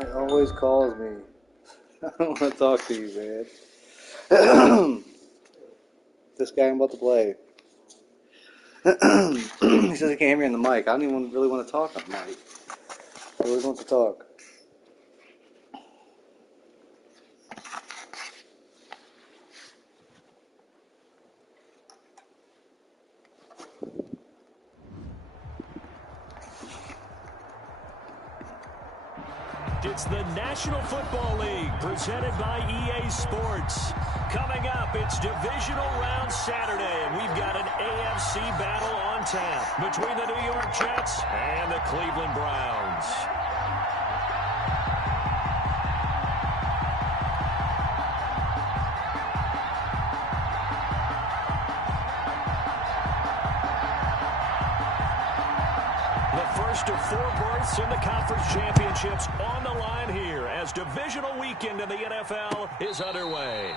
It always calls me. I don't want to talk to you, man. This guy I'm about to play. He says he can't hear me on the mic. I don't even really want to talk on the mic. He always wants to talk. It's the National Football League presented by EA Sports. Coming up, it's Divisional Round Saturday, and we've got an AFC battle on tap between the New York Jets and the Cleveland Browns. First of 4 berths in the conference championships on the line here as divisional weekend in the NFL is underway.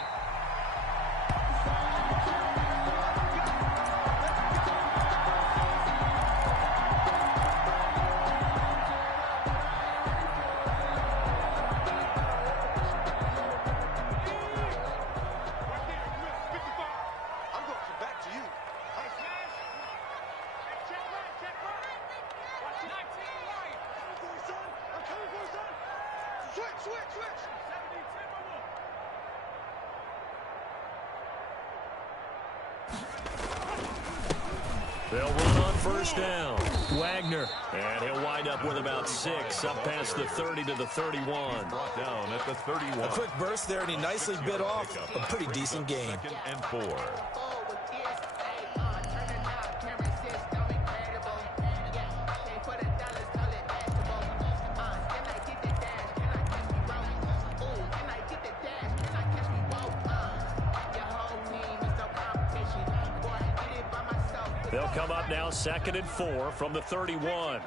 They'll run on first down. Wagner. And he'll wind up with about 6 up past the 30 to the 31. Brought down at the 31. A quick burst there, and he nicely bit off a pretty decent gain. 2nd and 4. They'll come up now 2nd and 4 from the 31.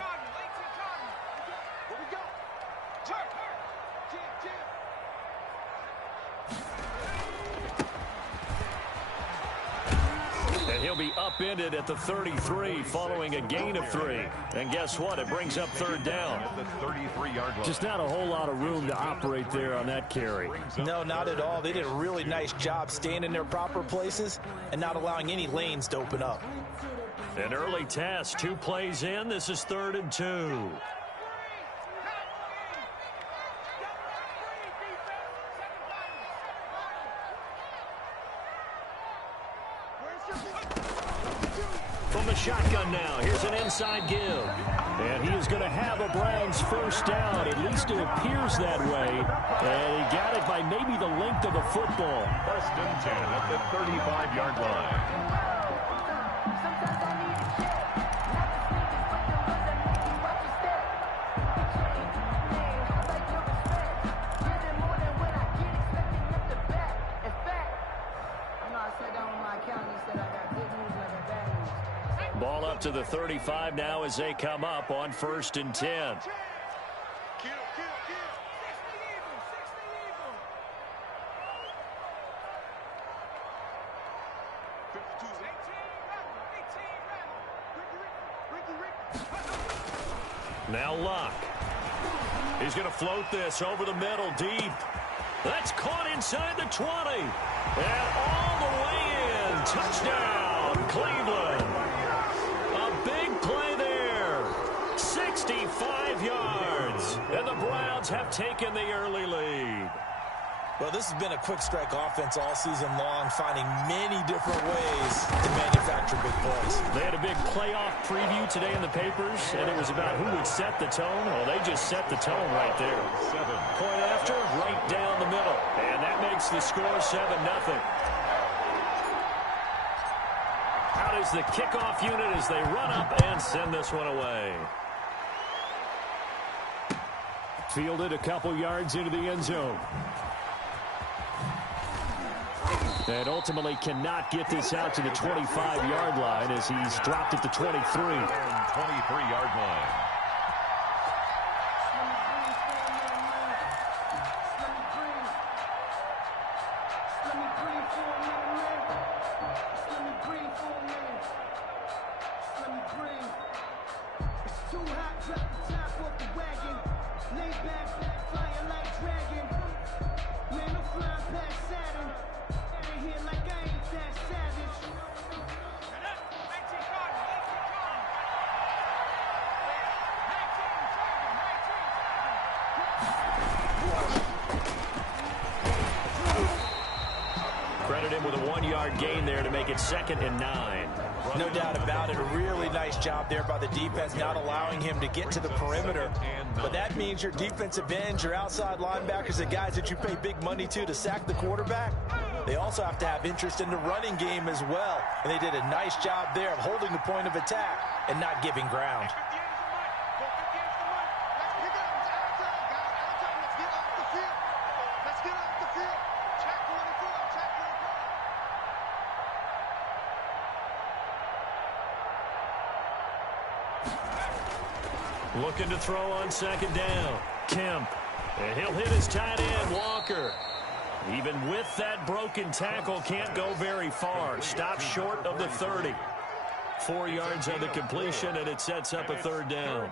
And he'll be upended at the 33 following a gain of 3. And guess what? It brings up 3rd down. At the 33-yard line. Just not a whole lot of room to operate there on that carry. No, not at all. They did a really nice job staying in their proper places and not allowing any lanes to open up. An early test, 2 plays in. This is 3rd and 2. From the shotgun now, here's an inside give. And he is going to have a Browns first down. At least it appears that way. And he got it by maybe the length of the football. 1st and 10 at the 35-yard line. Ball up to the 35 now as they come up on 1st and 10. Now Luck. He's going to float this over the middle deep. That's caught inside the 20. And all the way in. Touchdown, Cleveland. A big play there. 65 yards. And the Browns have taken the early lead. Well, this has been a quick strike offense all season long, finding many different ways to manufacture big plays. They had a big playoff preview today in the papers, and it was about who would set the tone. Well, they just set the tone right there. 7. Point after, right down the middle. And that makes the score 7-0. Out is the kickoff unit as they run up and send this one away. Fielded a couple yards into the end zone. And ultimately cannot get this out to the 25-yard line as he's dropped at the 23. 23-yard line. Credit him with a 1-yard gain there to make it 2nd and 9. No doubt about it. A really nice job there by the defense, not allowing him to get to the perimeter. But that means your defensive ends, your outside linebackers, the guys that you pay big money to sack the quarterback, they also have to have interest in the running game as well. And they did a nice job there of holding the point of attack and not giving ground. Looking to throw on 2nd down. Kemp. And he'll hit his tight end, Walker. Even with that broken tackle, can't go very far. Stops short of the 30. 4 yards on the completion, and it sets up a 3rd down.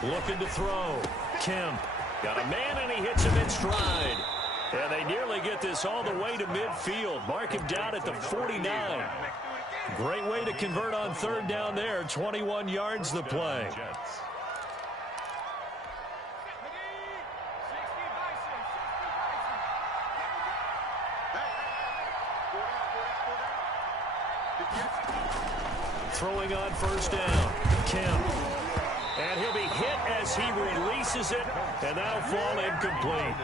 Looking to throw. Kemp. Got a man, and he hits him in stride. And they nearly get this all the way to midfield. Mark him down at the 49. Great way to convert on 3rd down there. 21 yards the play. Throwing on 1st down. Kemp. And he'll be hit as he releases it, and that'll fall incomplete.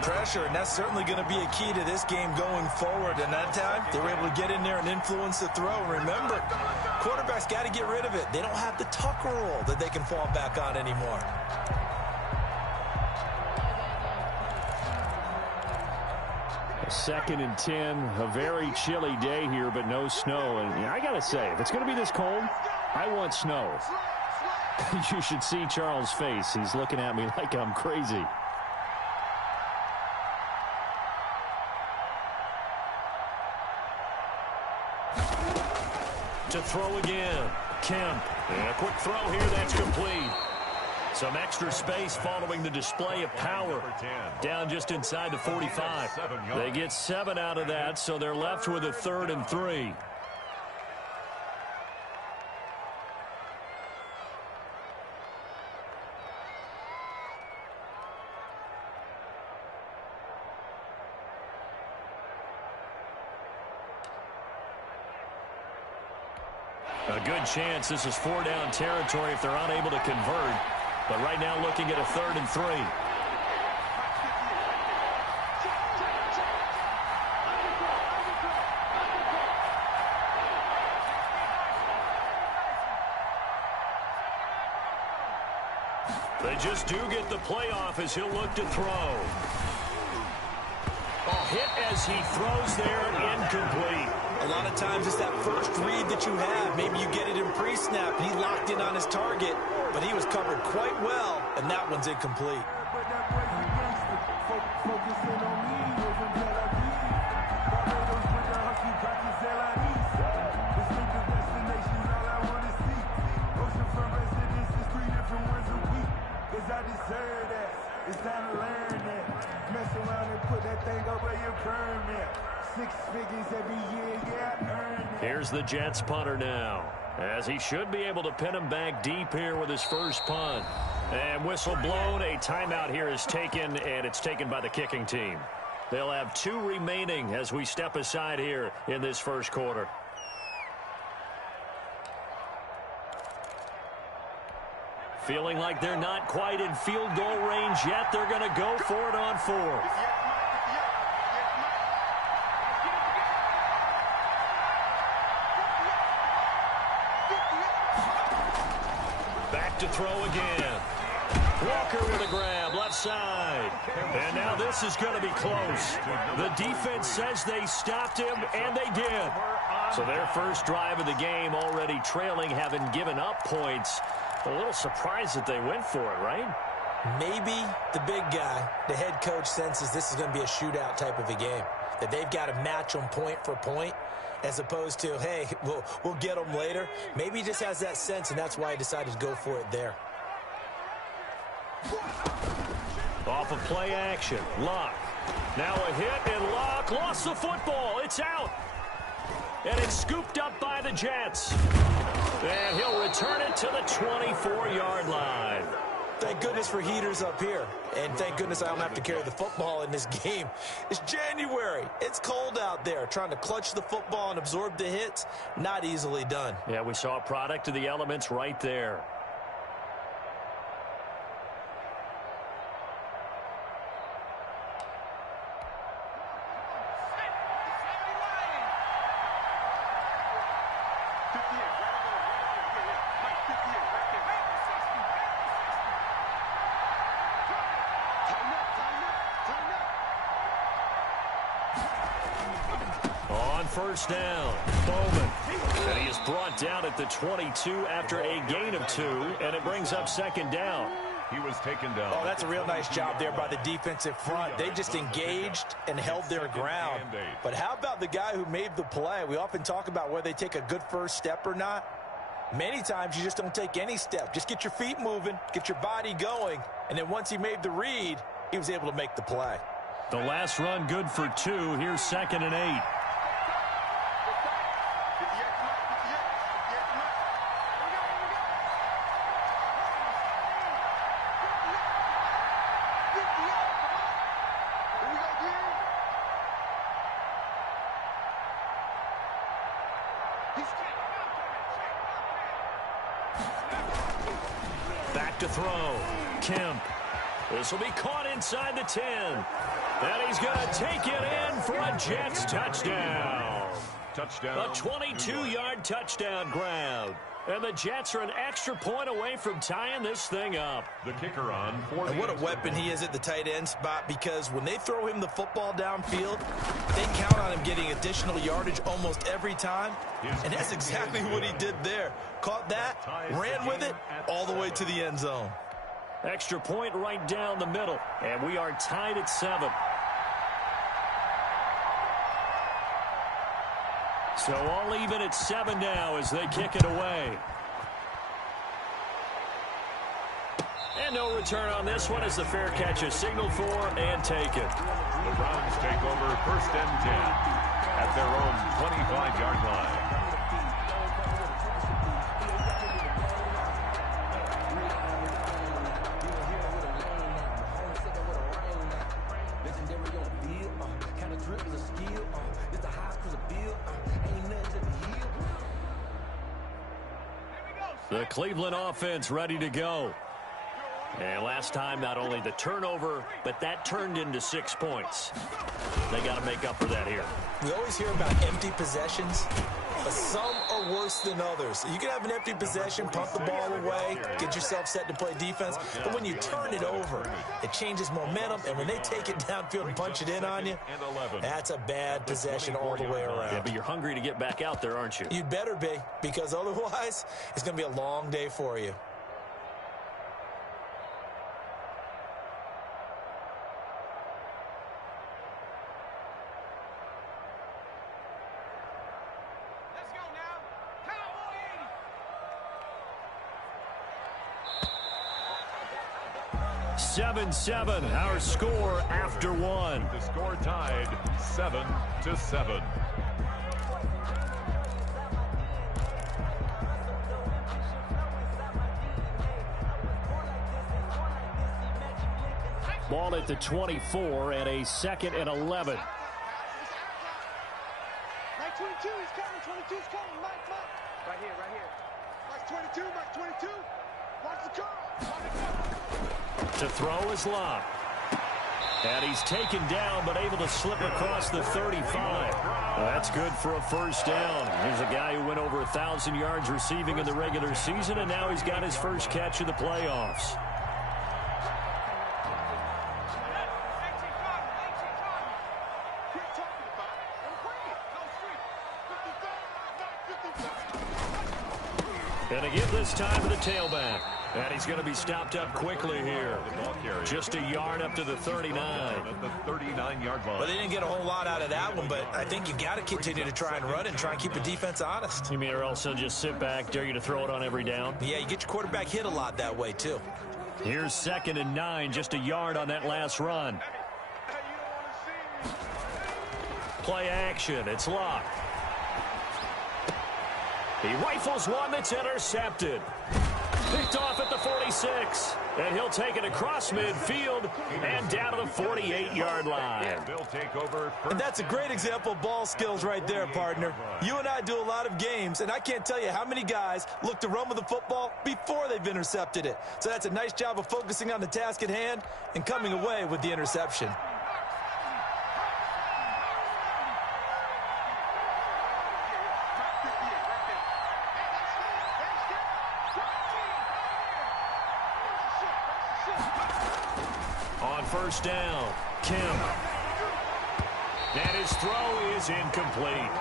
Pressure, and that's certainly going to be a key to this game going forward. And that time, they were able to get in there and influence the throw. Remember, quarterbacks got to get rid of it. They don't have the tucker roll that they can fall back on anymore. A 2nd and 10, a very chilly day here, but no snow. And I got to say, if it's going to be this cold, I want snow. You should see Charles' face. He's looking at me like I'm crazy. To throw again. Kemp. And a quick throw here. That's complete. Some extra space following the display of power. Down just inside the 45. They get 7 out of that, so they're left with a 3rd and 3. A good chance this is 4-down territory if they're unable to convert. But right now looking at a 3rd and 3. They just do get the playoff as he'll look to throw. Hit as he throws there, incomplete. A lot of times it's that first read that you have. Maybe you get it in pre-snap, and he locked in on his target, but he was covered quite well, and that one's incomplete. It's time to learn that. Mess around and put that thing over your permit. 6 figures every year, yeah, earn it. Here's the Jets punter now, as he should be able to pin him back deep here with his first punt. And whistle blown, a timeout here is taken, and it's taken by the kicking team. They'll have 2 remaining as we step aside here in this first quarter. Feeling like they're not quite in field goal range yet. They're going to go for it on 4th. Back to throw again. Walker with a grab, left side. And now this is going to be close. The defense says they stopped him, and they did. So their first drive of the game already trailing, having given up points. A little surprised that they went for it, right? Maybe the big guy, the head coach, senses this is going to be a shootout type of a game, that they've got to match them point for point, as opposed to, hey, we'll get them later. Maybe he just has that sense, and that's why he decided to go for it there. Off of play action, Luck. Now a hit, and Luck lost the football. It's out. And it's scooped up by the Jets. And he'll return it to the 24-yard line. Thank goodness for heaters up here. And thank goodness I don't have to carry the football in this game. It's January. It's cold out there. Trying to clutch the football and absorb the hits, not easily done. Yeah, we saw a product of the elements right there. First down, Bowman. And he is brought down at the 22 after a gain of 2, and it brings up second down. He was taken down. Oh, that's a real nice job there by the defensive front. They just engaged and held their ground. But how about the guy who made the play? We often talk about whether they take a good first step or not. Many times you just don't take any step. Just get your feet moving, get your body going, and then once he made the read, he was able to make the play. The last run good for 2. Here's 2nd and 8. Back to throw. Kemp. This will be caught inside the 10. And he's going to take it in for a Jets touchdown. Touchdown. A 22-yard touchdown grab. And the Jets are an extra point away from tying this thing up. The kicker on for the And what a weapon he is at the tight end spot, because when they throw him the football downfield, they count on him getting additional yardage almost every time. And that's exactly what he did there. Caught that, ran with it, all the way to the end zone. Extra point right down the middle. And we are tied at 7. So all even at 7 now as they kick it away. And no return on this one as the fair catch is signaled for and taken. The Browns take over 1st and 10 at their own 25-yard line. The Cleveland offense ready to go. And last time, not only the turnover, but that turned into 6 points. They got to make up for that here. We always hear about empty possessions, but some are worse than others. You can have an empty possession, pump the ball away, get yourself set to play defense, but when you turn it over, it changes momentum, and when they take it downfield and punch it in on you, that's a bad possession all the way around. Yeah, but you're hungry to get back out there, aren't you? You'd better be, because otherwise, it's going to be a long day for you. Let's go now. Cowboy 7-7, our score after 1. The score tied 7-7. Ball at the 24 and a 2nd and 11. Mike 22, he's coming. 22's coming. Mike. Right here. Mike 22, Mike 22. Watch the car. To throw is Locke. And he's taken down, but able to slip across the 35. That's good for a first down. Here's a guy who went over 1,000 yards receiving in the regular season, and now he's got his first catch of the playoffs. And again this time to the tailback. And he's going to be stopped up quickly here. Just a yard up to the 39. At the 39-yard line. Well, they didn't get a whole lot out of that one, but I think you got to continue to try and run and try and keep the defense honest. You mean or else he'll just sit back, dare you to throw it on every down? Yeah, you get your quarterback hit a lot that way, too. Here's 2nd and 9, just a yard on that last run. Play action, it's Locke. He rifles one that's intercepted. Picked off at the 46. And he'll take it across midfield and down to the 48-yard line. They'll take over. And that's a great example of ball skills right there, partner. You and I do a lot of games, and I can't tell you how many guys look to run with the football before they've intercepted it. So that's a nice job of focusing on the task at hand and coming away with the interception. First down, Kemp. And his throw is incomplete.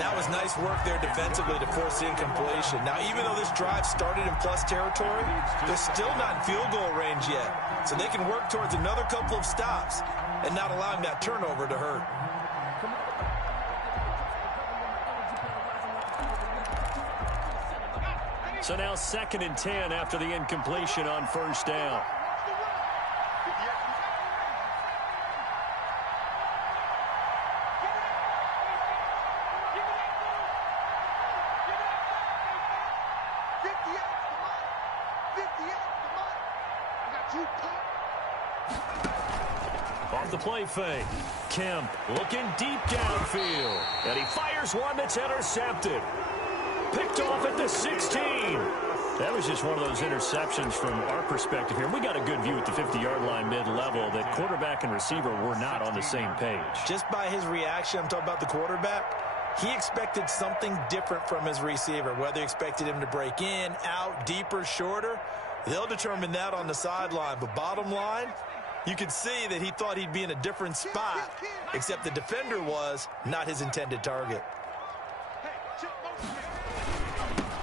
That was nice work there defensively to force the incompletion. Now, even though this drive started in plus territory, they're still not in field goal range yet. So they can work towards another couple of stops and not allowing that turnover to hurt. So now 2nd and 10 after the incompletion on first down. Off the play fake. Kemp looking deep downfield. And he fires one that's intercepted. Picked off at the 16. That was just one of those interceptions from our perspective here. We got a good view at the 50-yard line mid-level that quarterback and receiver were not on the same page. Just by his reaction, I'm talking about the quarterback, he expected something different from his receiver, whether he expected him to break in, out, deeper, shorter. They'll determine that on the sideline. But bottom line, you could see that he thought he'd be in a different spot, except the defender was not his intended target.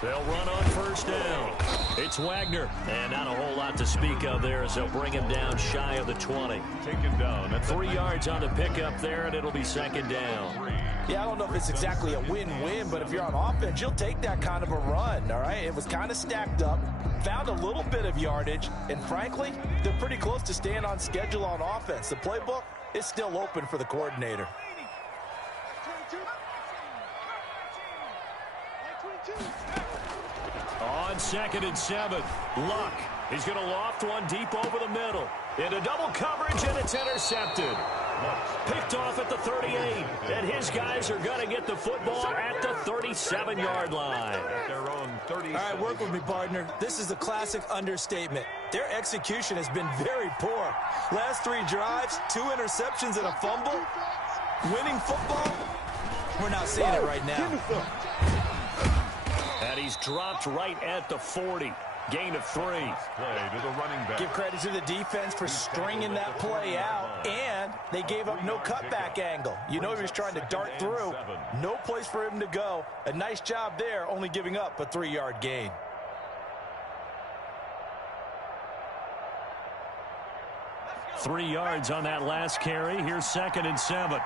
They'll run on first down. It's Wagner. And not a whole lot to speak of there as they'll bring him down shy of the 20. Taken down at 3 yards on the pickup there, and it'll be 2nd down. Yeah, I don't know if it's exactly a win-win, but if you're on offense, you'll take that kind of a run, all right? It was kind of stacked up, found a little bit of yardage, and frankly, they're pretty close to staying on schedule on offense. The playbook is still open for the coordinator. On 2nd and 7, Luck. He's going to loft one deep over the middle. Into double coverage, and it's intercepted. Picked off at the 38, and his guys are going to get the football at the 37-yard line. At their own 37. All right, work with me, partner. This is a classic understatement. Their execution has been very poor. Last 3 drives, 2 interceptions and a fumble. Winning football, we're not seeing it right now. And he's dropped right at the 40. Gain of 3. Play to the running back. Give credit to the defense for stringing that play out, and they gave up no cutback angle. You know he was trying to dart through. No place for him to go. A nice job there, only giving up a 3-yard gain. Three yards on that last carry. Here's 2nd and 7.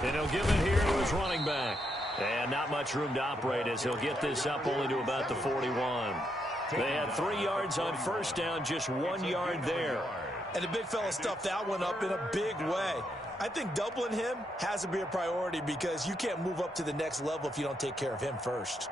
And he'll give it here to his running back. And not much room to operate as he'll get this up only to about the 41. They had 3 yards on first down, just 1 yard there. And the big fella stuffed that one up in a big way. I think doubling him has to be a priority because you can't move up to the next level if you don't take care of him first.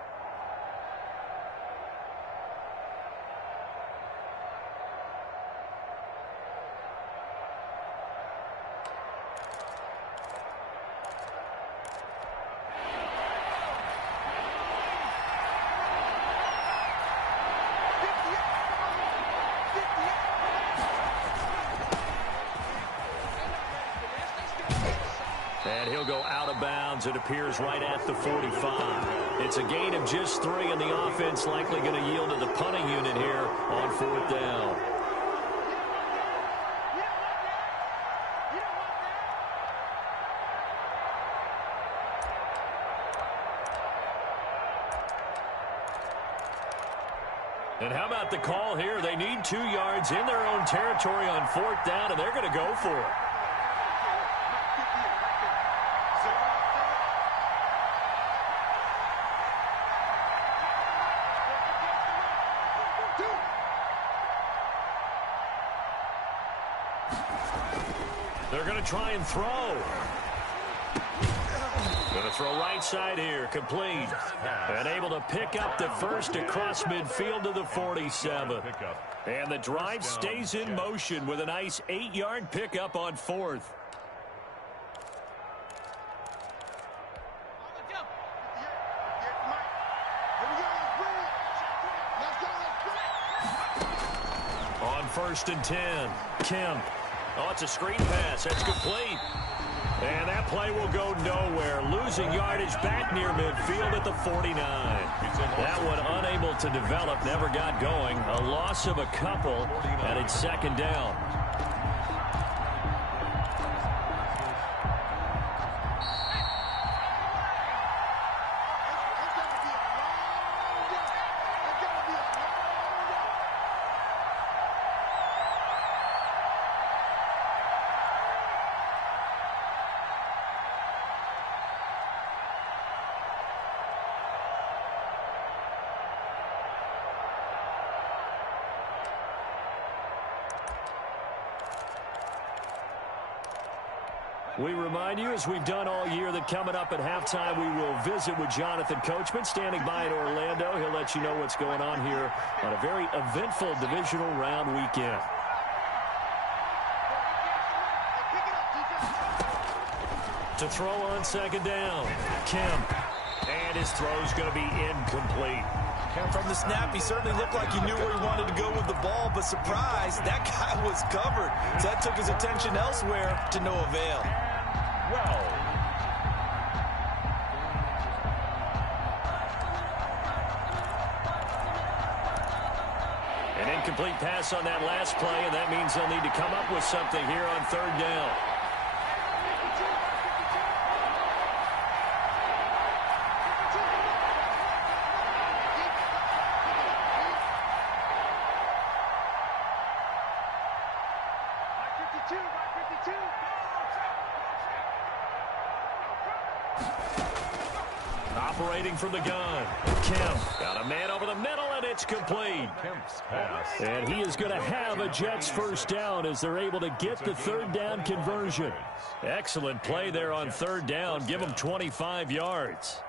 And he'll go out of bounds. It appears right at the 45. It's a gain of just 3, and the offense likely going to yield to the punting unit here on 4th down. And how about the call here? They need 2 yards in their own territory on 4th down, and they're going to go for it. They're going to try and throw. Going to throw right side here, complete. And able to pick up the first across midfield to the 47. And the drive stays in motion with a nice 8-yard pickup on 4th. On 1st and 10, Kemp. Oh, it's a screen pass. That's complete. And that play will go nowhere. Losing yardage back near midfield at the 49. That one unable to develop, never got going. A loss of a couple, and it's 2nd down. We remind you, as we've done all year, that coming up at halftime, we will visit with Jonathan Coachman, standing by in Orlando. He'll let you know what's going on here on a very eventful divisional round weekend. To throw on 2nd down, Kemp. And his throw's going to be incomplete. From the snap, he certainly looked like he knew where he wanted to go with the ball, but surprise, that guy was covered. So that took his attention elsewhere to no avail. An incomplete pass on that last play, and that means they'll need to come up with something here on 3rd down. Operating from the gun, Kemp got a man over the middle, and it's complete. And he is going to have a Jets 1st down as they're able to get the 3rd down conversion. Excellent play there on 3rd down. Give them 25 yards.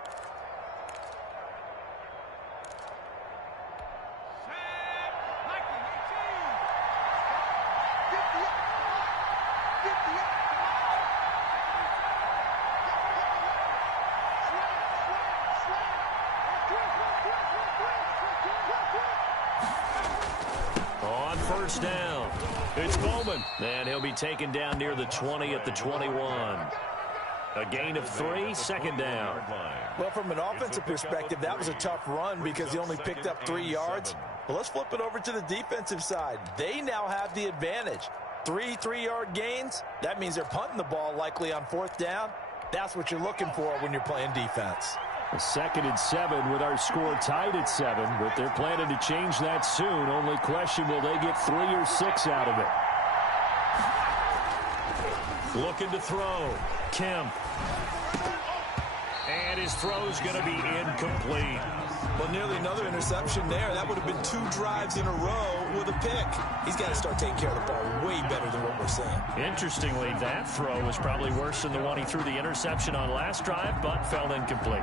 On 1st down, it's Bowman, and he'll be taken down near the 20 at the 21. A gain of 3, 2nd down. Well, from an offensive perspective, that was a tough run because he only picked up 3 yards. Well, let's flip it over to the defensive side. They now have the advantage. 3 3-yard gains. That means they're punting the ball likely on 4th down. That's what you're looking for when you're playing defense. A 2nd and 7 with our score tied at 7, but they're planning to change that soon. Only question, will they get 3 or 6 out of it? Looking to throw. Kemp. And his throw's going to be incomplete. Well, nearly another interception there. That would have been 2 drives in a row with a pick. He's got to start taking care of the ball way better than what we're we're seeing. Interestingly, that throw was probably worse than the one he threw the interception on last drive, but fell incomplete.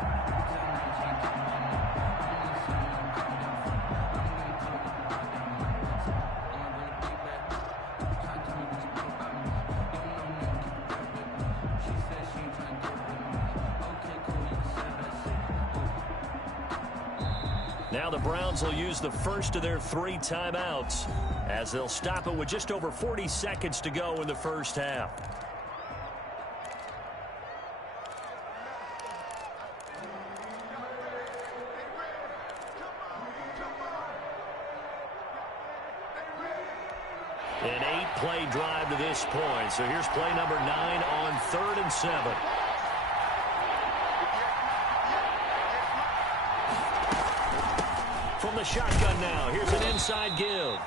Now the Browns will use the first of their 3 timeouts as they'll stop it with just over 40 seconds to go in the first half. An 8-play drive to this point. So here's play number 9 on 3rd and 7. From the shotgun now, here's an inside give.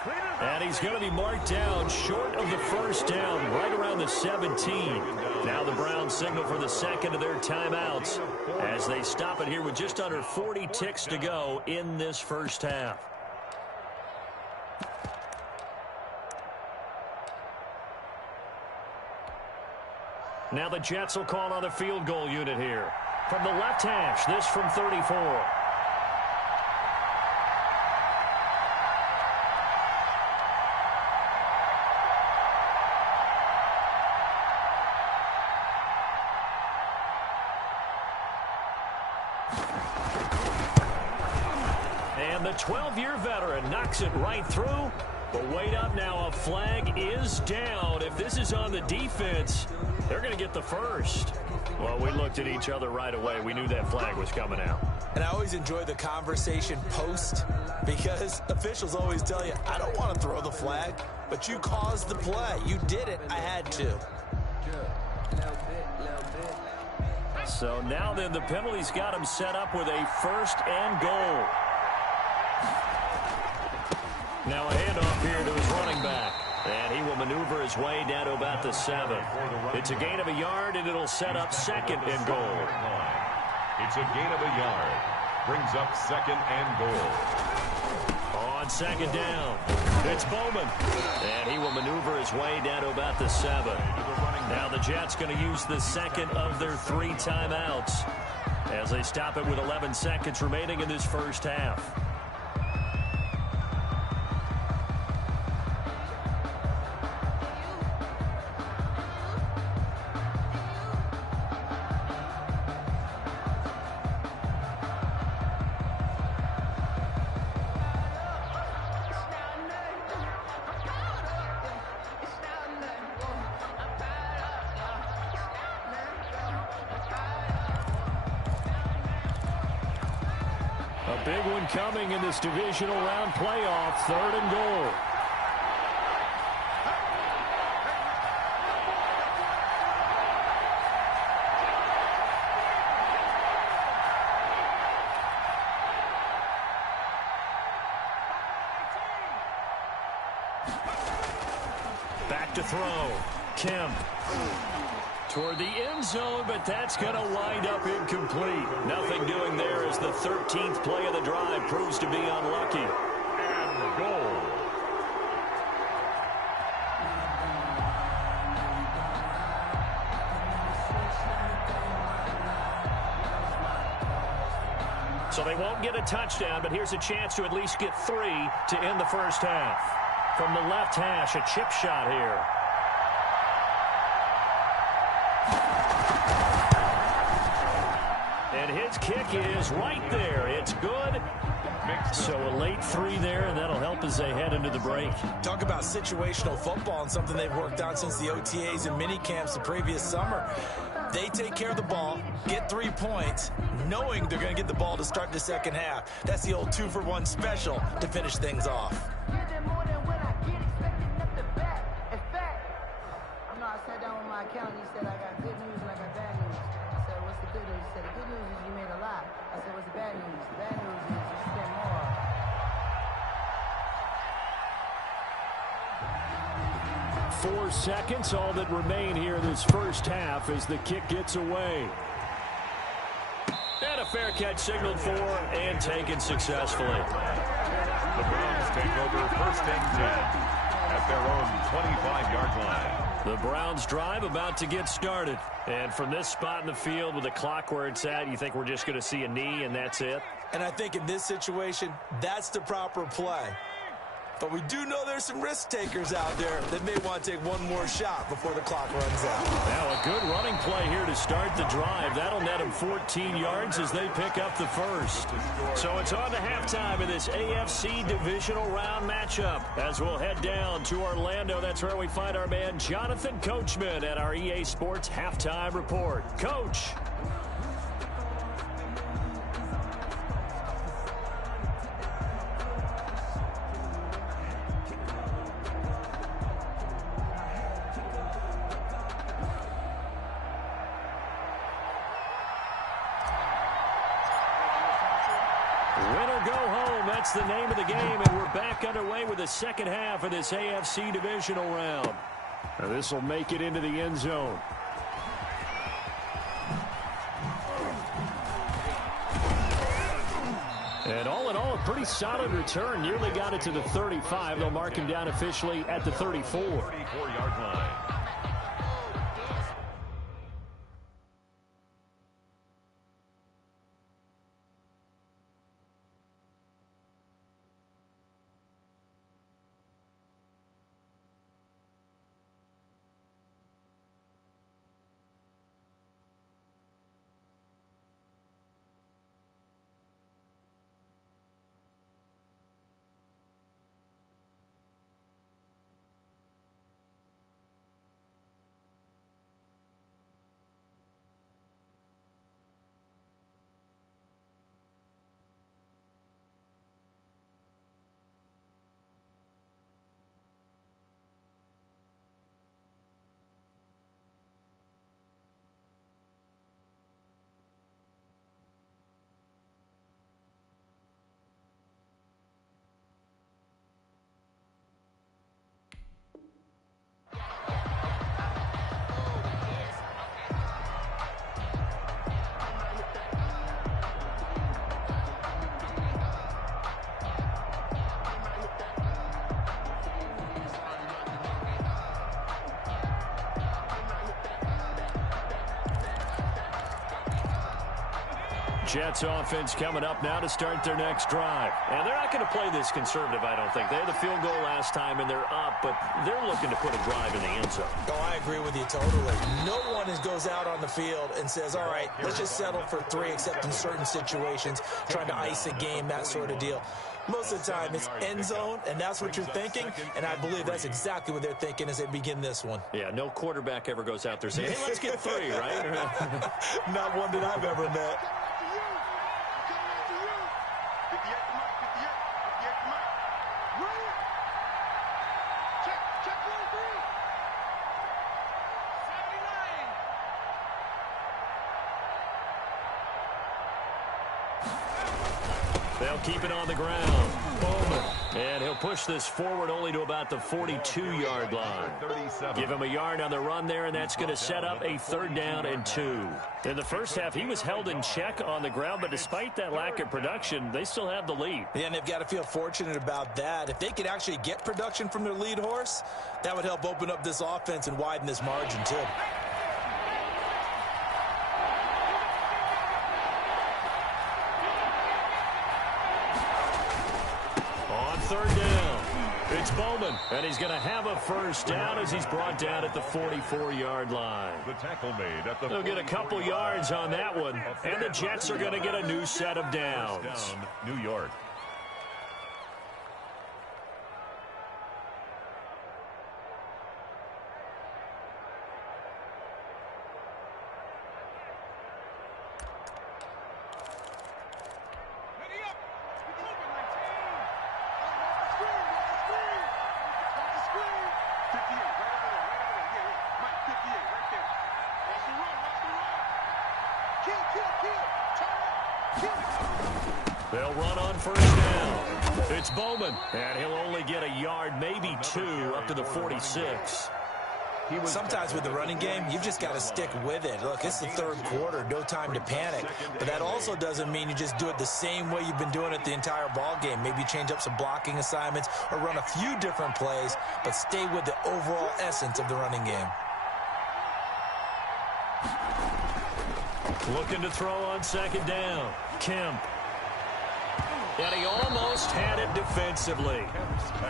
And he's going to be marked down short of the first down, right around the 17. Now the Browns signal for the second of their timeouts as they stop it here with just under 40 ticks to go in this first half. Now the Jets will call on the field goal unit here. From the left hash, this from 34. And the 12-year veteran knocks it right through. But wait up now, a flag is down. If this is on the defense, they're going to get the first. Well, we looked at each other right away. We knew that flag was coming out. And I always enjoy the conversation post because officials always tell you, I don't want to throw the flag, but you caused the play. You did it. I had to. So now then the penalty's got him set up with a 1st and goal. Now a handoff here to his running back. And he will maneuver his way down to about the 7. It's a gain of a yard, and it'll set up 2nd and goal. It's a gain of a yard. Brings up 2nd and goal. On 2nd down, it's Bowman. And he will maneuver his way down to about the 7. Now the Jets going to use the second of their 3 timeouts as they stop it with 11 seconds remaining in this first half. A big one coming in this divisional round playoff, 3rd and goal. Back to throw. Kemp. Toward the end zone, but that's going to wind up incomplete. Nothing doing there as the 13th play of the drive proves to be unlucky. And goal. So they won't get a touchdown, but here's a chance to at least get 3 to end the first half. From the left hash, a chip shot here. And his kick is right there. It's good. So a late 3 there, and that'll help as they head into the break. Talk about situational football and something they've worked on since the OTAs and mini camps the previous summer. They take care of the ball, get 3 points, knowing they're going to get the ball to start the second half. That's the old 2-for-1 special to finish things off. I sat down with my accountant. He said, I got good news and I got bad news. I said, what's the good news? He said, the good news is you made a lot. I said, what's the bad news? The bad news is you spent more. 4 seconds, all that remain here in this first half as the kick gets away. And a fair catch signaled for and taken successfully. The Browns take over 1st and 10 at at their own 25-yard line. The Browns drive about to get started. And from this spot in the field with the clock where it's at, you think we're just going to see a knee and that's it? And I think in this situation, that's the proper play. But we do know there's some risk takers out there that may want to take one more shot before the clock runs out. Now a good running play here to start the drive. That'll net them 14 yards as they pick up the first. So it's on to halftime in this AFC divisional round matchup. As we'll head down to Orlando, that's where we find our man Jonathan Coachman at our EA Sports Halftime Report. Coach. That's the name of the game, and we're back underway with the second half of this AFC divisional round. Now this will make it into the end zone. And all in all, a pretty solid return. Nearly got it to the 35. They'll mark him down officially at the 34. 34-yard line. Jets offense coming up now to start their next drive. And they're not going to play this conservative, I don't think. They had the field goal last time, and they're up, but they're looking to put a drive in the end zone. Oh, I agree with you totally. No one goes out on the field and says, all right, let's just settle for 3, except in certain situations, trying to ice a game, that sort of deal. Most of the time, it's end zone, and that's what you're thinking, and I believe that's exactly what they're thinking as they begin this one. Yeah, no quarterback ever goes out there saying, hey, let's get 3, right? Not one that I've ever met. They'll keep it on the ground. Bowman. And he'll push this forward only to about the 42-yard line. Give him a yard on the run there, and that's going to set up a 3rd down and 2. In the first half, he was held in check on the ground, but despite that lack of production, they still have the lead. Yeah, and they've got to feel fortunate about that. If they could actually get production from their lead horse, that would help open up this offense and widen this margin, too. On 3rd down, it's Bowman, and he's going to have a 1st down as he's brought down at the 44-yard line. The tackle made at the They'll get a couple yards on that one, and the Jets are going to get a new set of downs. Down, New York. They'll run on 1st down. It's Bowman, and he'll only get a yard, maybe 2, up to the 46. Sometimes with the running game, you've just got to stick with it. Look, it's the third quarter, no time to panic. But that also doesn't mean you just do it the same way you've been doing it the entire ball game. Maybe change up some blocking assignments or run a few different plays, but stay with the overall essence of the running game. Looking to throw on second down. Kemp. And he almost had it defensively.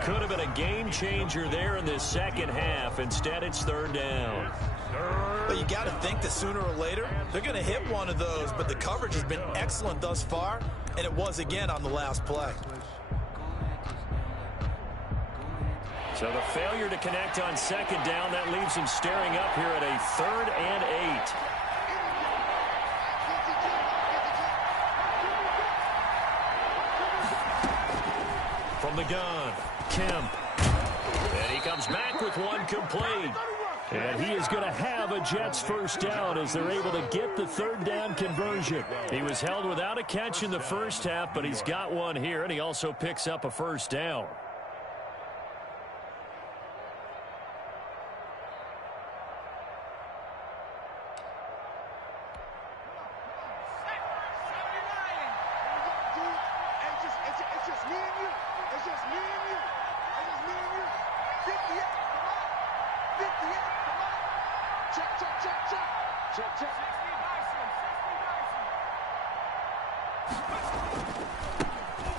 Could have been a game changer there in this second half. Instead, it's third down. But you got to think that sooner or later, they're going to hit one of those. But the coverage has been excellent thus far, and it was again on the last play. So the failure to connect on second down, that leaves him staring up here at a 3rd and 8. From the gun, Kemp. And he comes back with one complete. And he is going to have a Jets first down as they're able to get the third down conversion. He was held without a catch in the first half, but he's got one here, and he also picks up a first down.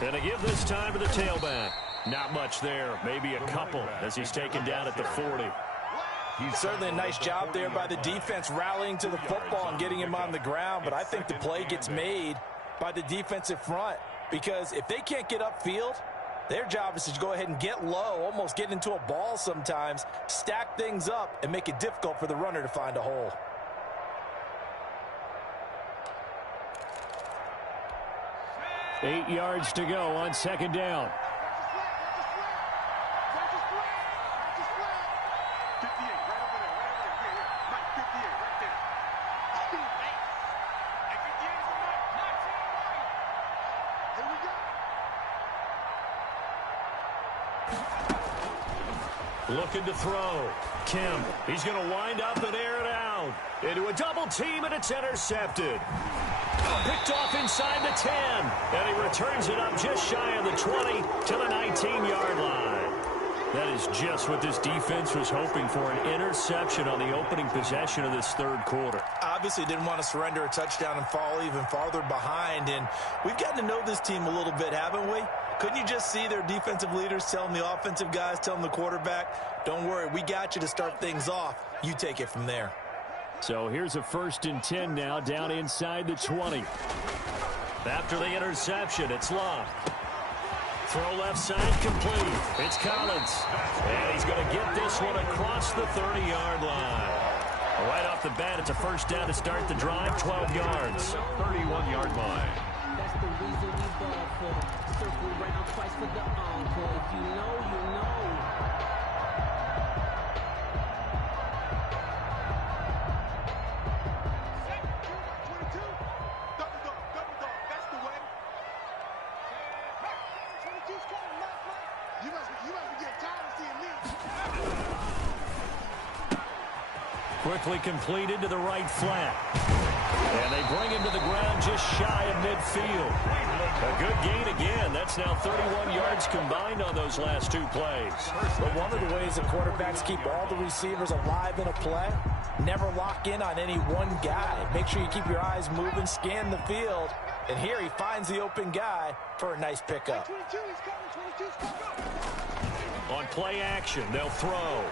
And a give this time to the tailback. Not much there. Maybe a couple as he's taken down at the 40. Certainly a nice job there by the defense rallying to the football and getting him on the ground. But I think the play gets made by the defensive front. Because if they can't get upfield, their job is to go ahead and get low, almost get into a ball sometimes, stack things up, and make it difficult for the runner to find a hole. Eight yards to go on second down. Looking to throw. Kemp. He's going to wind up and air it out. Into a double team, and it's intercepted. Picked off inside the 10. And he returns it up just shy of the 20 to the 19-yard line. That is just what this defense was hoping for, an interception on the opening possession of this third quarter. Obviously didn't want to surrender a touchdown and fall even farther behind. And we've gotten to know this team a little bit, haven't we? Couldn't you just see their defensive leaders telling the offensive guys, telling the quarterback, don't worry, we got you to start things off. You take it from there. So here's a 1st and 10 now, down inside the 20. After the interception, it's Love. Throw left side complete. It's Collins. And he's going to get this one across the 30-yard line. Right off the bat, it's a first down to start the drive, 12 yards. 31-yard line. That's the reason we ball for. Circle round twice for the encore. If you know, you know. Quickly completed to the right flat. And they bring him to the ground just shy of midfield. A good gain again. That's now 31 yards combined on those last two plays. But one of the ways the quarterbacks keep all the receivers alive in a play, never lock in on any one guy. Make sure you keep your eyes moving, scan the field. And here he finds the open guy for a nice pickup. On play action, they'll throw.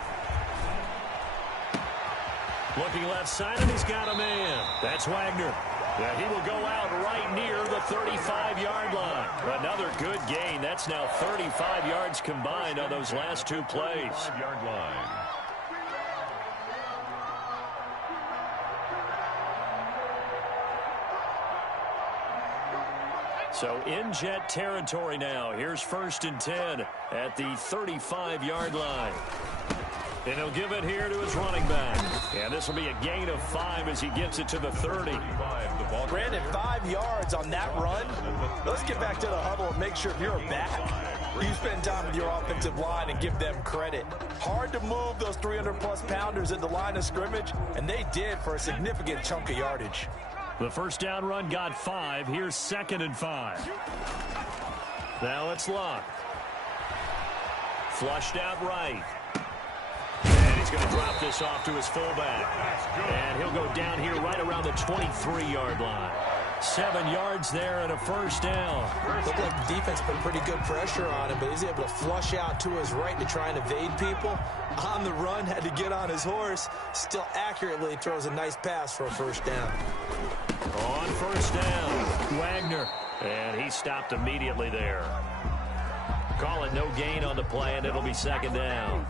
Looking left side, and he's got a man. That's Wagner. Yeah, he will go out right near the 35-yard line. Another good gain. That's now 35 yards combined on those last two plays. 5-yard line. So in Jet territory now. Here's 1st and 10 at the 35-yard line. And he'll give it here to his running back. And this will be a gain of 5 as he gets it to the 30. Brandon, 5 yards on that run. Let's get back to the huddle and make sure if you're a back, You spend time with your offensive line and give them credit. Hard to move those 300-plus pounders at the line of scrimmage, and they did for a significant chunk of yardage. The first down run got 5. Here's 2nd and 5. Now it's Luck. Flushed out right. And he's going to drop this off to his fullback. And he'll go down here right around the 23-yard line. 7 yards there and a first down. Looked like the defense put pretty good pressure on him, but he's able to flush out to his right to try and evade people. On the run, had to get on his horse. Still accurately throws a nice pass for a first down. On first down, Wagner. And he stopped immediately there. Call it no gain on the play, and it'll be 2nd down.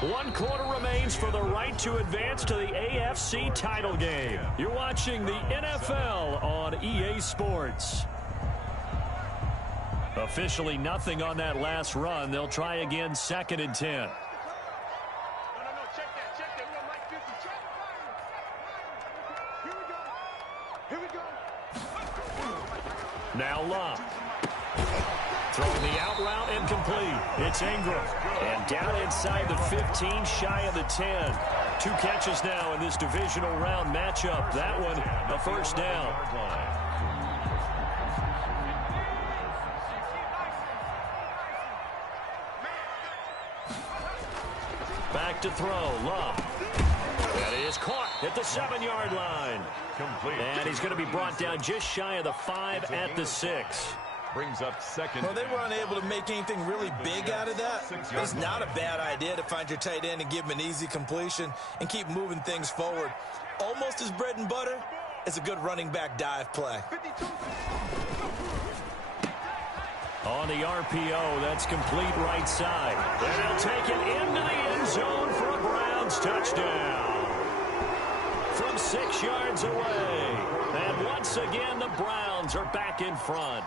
1 quarter remains for the right to advance to the AFC title game. You're watching the NFL on EA Sports. Officially nothing on that last run. They'll try again, 2nd and 10. No, check that. We got Mike 50. Check. Here we go. Now Love. Throwing the out route incomplete. It's Ingram. And down inside the 15, shy of the 10. 2 catches now in this divisional round matchup. That one, a first down. Back to throw. Love. That is caught at the 7-yard line. Complete. And he's going to be brought down just shy of the 5 at the 6. Brings up 2nd. Well, they were unable to make anything really big out of that. It's not a bad idea to find your tight end and give him an easy completion and keep moving things forward. Almost his bread and butter. It's a good running back dive play. On the RPO, that's complete right side. And he'll take it into the end zone for a Browns touchdown. From 6 yards away. And once again, the Browns are back in front.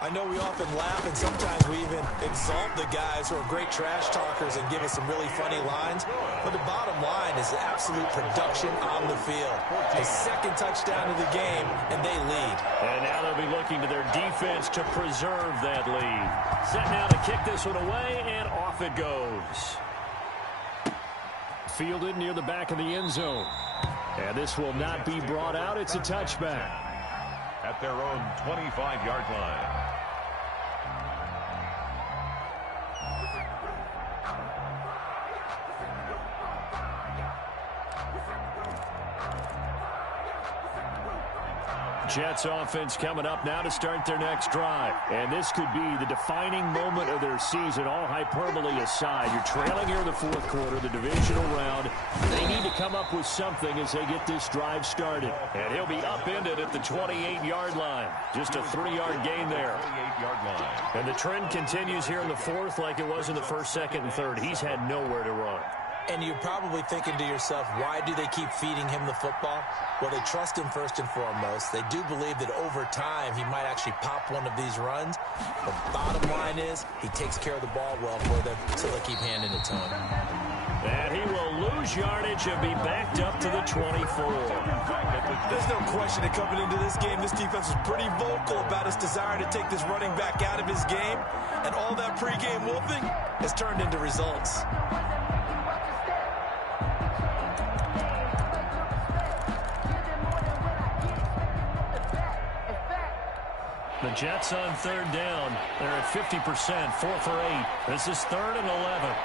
I know we often laugh, and sometimes we even exalt the guys who are great trash talkers and give us some really funny lines. But the bottom line is the absolute production on the field. A 2nd touchdown of the game, and they lead. And now they'll be looking to their defense to preserve that lead. Set now to kick this one away, and off it goes. Fielded near the back of the end zone. And this will not be brought out. It's a touchback. At their own 25-yard line. Jets offense coming up now to start their next drive. And this could be the defining moment of their season, all hyperbole aside. You're trailing here in the 4th quarter, the divisional round. They need to come up with something as they get this drive started. And he'll be upended at the 28-yard line. Just a 3-yard gain there. 28-yard line. And the trend continues here in the 4th like it was in the 1st, 2nd, and 3rd. He's had nowhere to run. And you're probably thinking to yourself, why do they keep feeding him the football? Well, they trust him first and foremost. They do believe that over time he might actually pop one of these runs. The bottom line is he takes care of the ball well for them, so they keep handing it to him. And he will lose yardage and be backed up to the 24. There's no question that coming into this game, this defense was pretty vocal about its desire to take this running back out of his game. And all that pregame wolfing has turned into results. The Jets on 3rd down. They're at 50%, 4 for 8. This is 3rd and 11.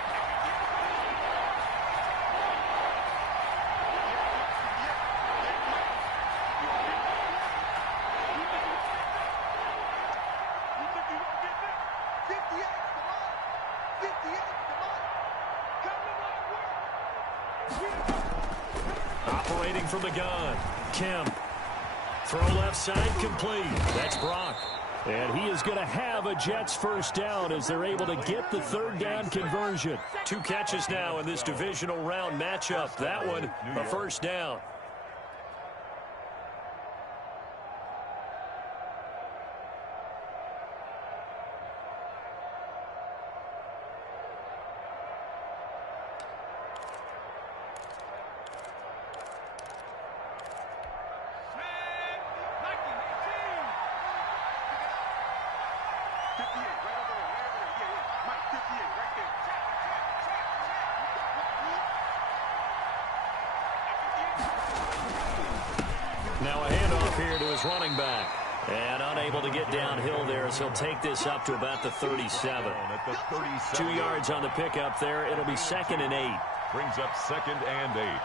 Operating from the gun, Kemp. Throw left side complete. That's Brock. And he is going to have a Jets first down as they're able to get the 3rd down conversion. 2 catches now in this divisional round matchup. That one, a first down. here to his running back. And unable to get downhill there, so he'll take this up to about the 37. 2 yards on the pickup there. It'll be 2nd and 8. Brings up 2nd and 8.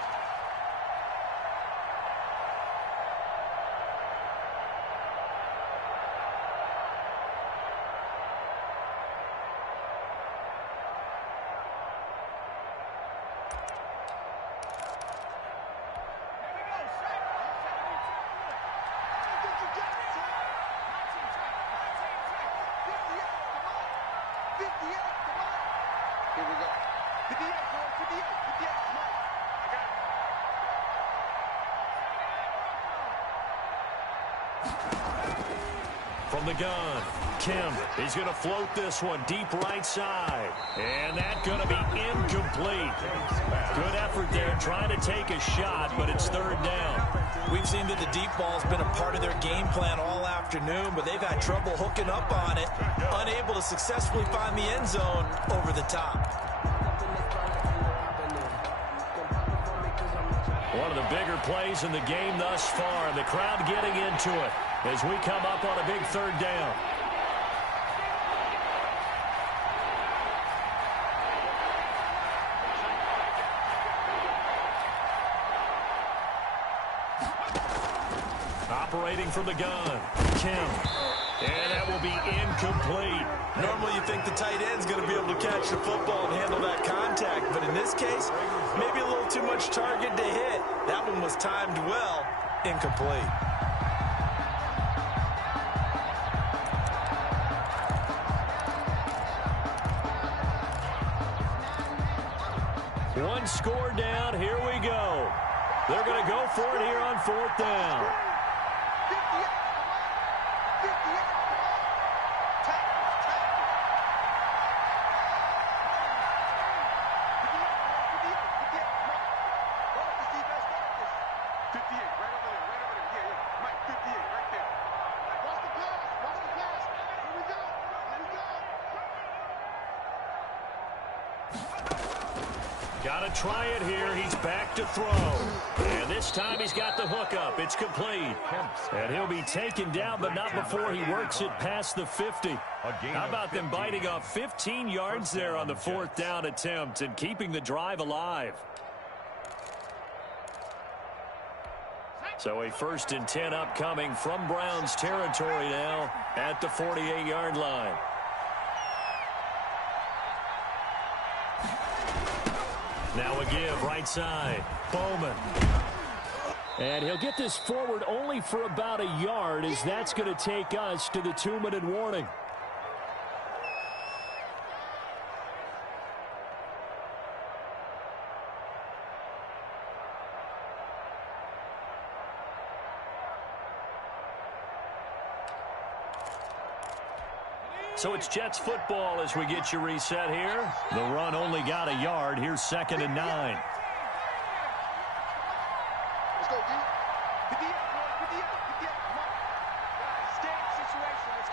From the gun, Kim, he's going to float this one deep right side. And that's going to be incomplete. Good effort there trying to take a shot, but it's 3rd down. We've seen that the deep ball's been a part of their game plan all afternoon, but they've had trouble hooking up on it, unable to successfully find the end zone over the top. One of the bigger plays in the game thus far. The crowd getting into it as we come up on a big 3rd down. Operating from the gun, Kim. And that will be incomplete. Normally you think the tight end's going to be able to catch the football and handle that contact, but in this case, maybe a little too much target to hit. That one was timed well, incomplete. One score down, here we go. They're going to go for it here on 4th down. Got to try it here. He's back to throw. And this time he's got the hook up. It's complete. And he'll be taken down, but not before he works it past the 50. How about them biting off 15 yards there on the 4th down attempt and keeping the drive alive? So a 1st and 10 upcoming from Browns territory now at the 48-yard line. Now a give, right side, Bowman. And he'll get this forward only for about a yard, as that's going to take us to the 2-minute warning. So it's Jets football as we get you reset here. The run only got a yard. Here's 2nd and 9. Let's go, D. Get the end, boys. Get the end. Get the end. Come on. Guys, stay in the situation. Let's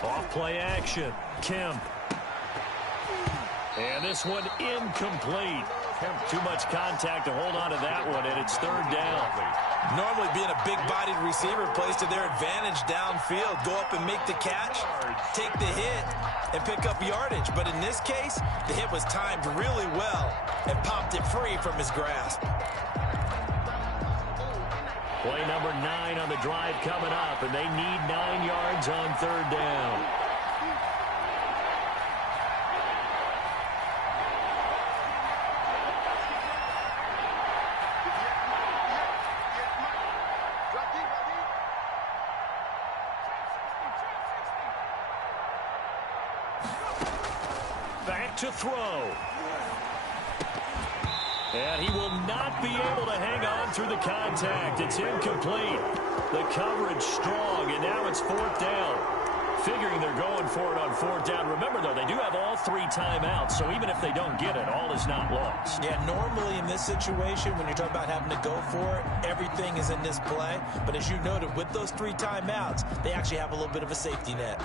go. Off play action. Kemp. And this one incomplete. Too much contact to hold on to that one, and it's 3rd down. Normally being a big-bodied receiver plays to their advantage downfield. Go up and make the catch, take the hit, and pick up yardage. But in this case, the hit was timed really well and popped it free from his grasp. Play number 9 on the drive coming up, and they need 9 yards on 3rd down. Back to throw. And he will not be able to hang on through the contact. It's incomplete. The coverage strong, and now it's 4th down. Figuring they're going for it on 4th down. Remember, though, they do have all 3 timeouts, so even if they don't get it, all is not lost. Yeah, normally in this situation, when you're talking about having to go for it, everything is in this play. But as you noted, with those 3 timeouts, they actually have a little bit of a safety net.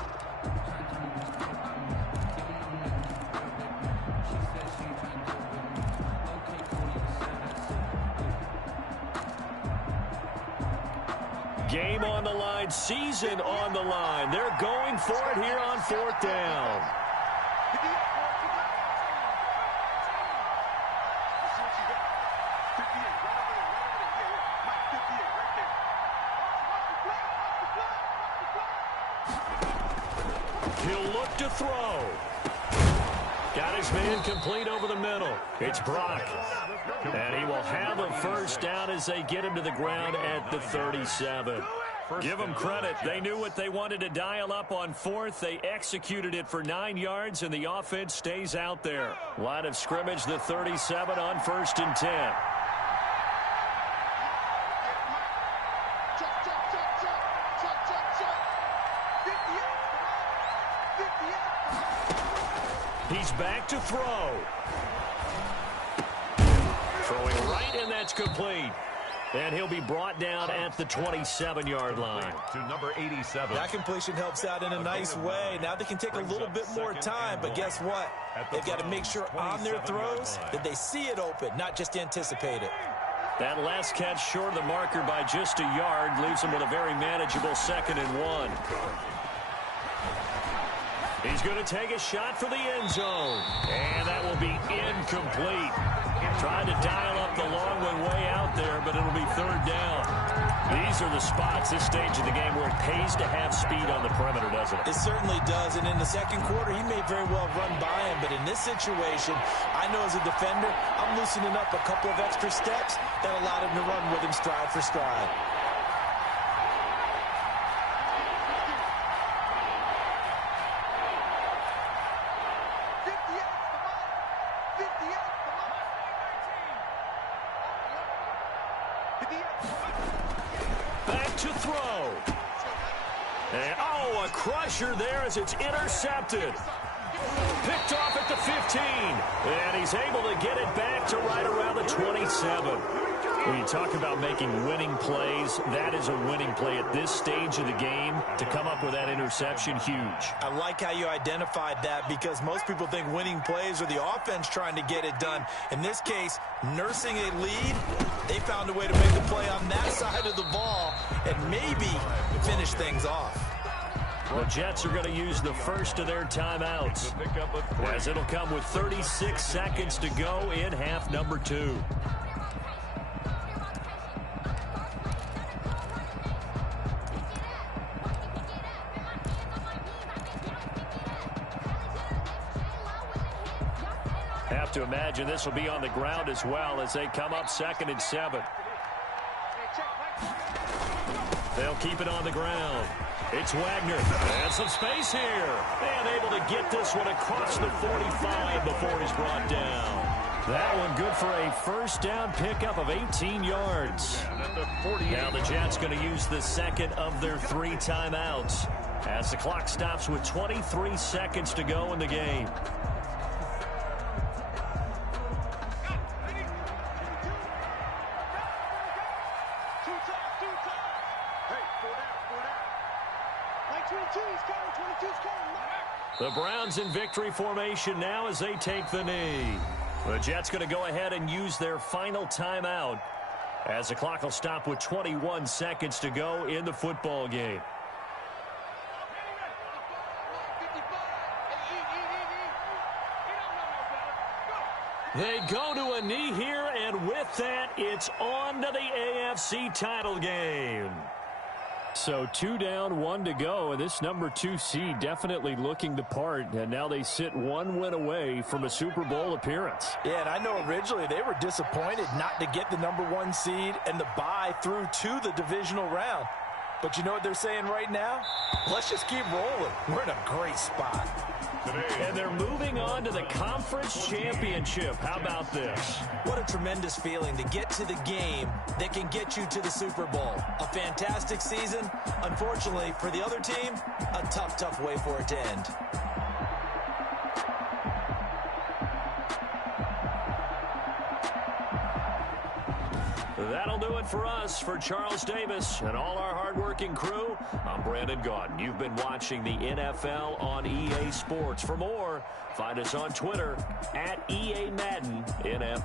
and season on the line. They're going for it here on 4th down. He'll look to throw. Got his man complete over the middle. It's Brock. And he will have a first down as they get him to the ground at the 37. Give them credit. They knew what they wanted to dial up on 4th. They executed it for 9 yards, and the offense stays out there. Line of scrimmage, the 37 on 1st and 10. He's back to throw. Throwing right, and that's complete. And he'll be brought down at the 27-yard line. To number 87. That completion helps out in a nice way. Now they can take a little bit more time, but guess what? They've got to make sure on their throws that they see it open, not just anticipate it. That last catch short of the marker by just a yard leaves him with a very manageable 2nd and 1. He's going to take a shot for the end zone. And that will be incomplete. Trying to dial up the long one way out there, but it'll be 3rd down. These are the spots, this stage of the game, where it pays to have speed on the perimeter, doesn't it? It certainly does, and in the second quarter, he may very well run by him, but in this situation, I know as a defender, I'm loosening up a couple of extra steps that allowed him to run with him stride for stride. Back to throw. And, oh, a crusher there as it's intercepted. Picked off at the 15. And he's able to get it back to right around the 27. When you talk about making winning plays, that is a winning play at this stage of the game. To come up with that interception, huge. I like how you identified that because most people think winning plays are the offense trying to get it done. In this case, nursing a lead, they found a way to make a play on that side of the ball and maybe finish things off. The Jets are going to use the first of their timeouts, as it'll come with 36 seconds to go in half number 2. Have to imagine this will be on the ground as well as they come up 2nd and 7. They'll keep it on the ground. It's Wagner. And some space here. And able to get this one across the 45 before he's brought down. That one good for a first down pickup of 18 yards. Now the Jets going to use the second of their 3 timeouts as the clock stops with 23 seconds to go in the game. The Browns in victory formation now as they take the knee. The Jets going to go ahead and use their final timeout as the clock will stop with 21 seconds to go in the football game. They go to a knee here, and with that, it's on to the AFC title game. So 2 down, 1 to go, and this number 2 seed definitely looking the part, and now they sit 1 win away from a Super Bowl appearance. Yeah, and I know originally they were disappointed not to get the number 1 seed and the bye through to the divisional round. But you know what they're saying right now? Let's just keep rolling. We're in a great spot. And they're moving on to the conference championship. How about this? What a tremendous feeling to get to the game that can get you to the Super Bowl. A fantastic season. Unfortunately, for the other team, a tough, tough way for it to end. That'll do it for us. For Charles Davis and all our hardworking crew, I'm Brandon Gaudin. You've been watching the NFL on EA Sports. For more, find us on Twitter @EA Madden NF.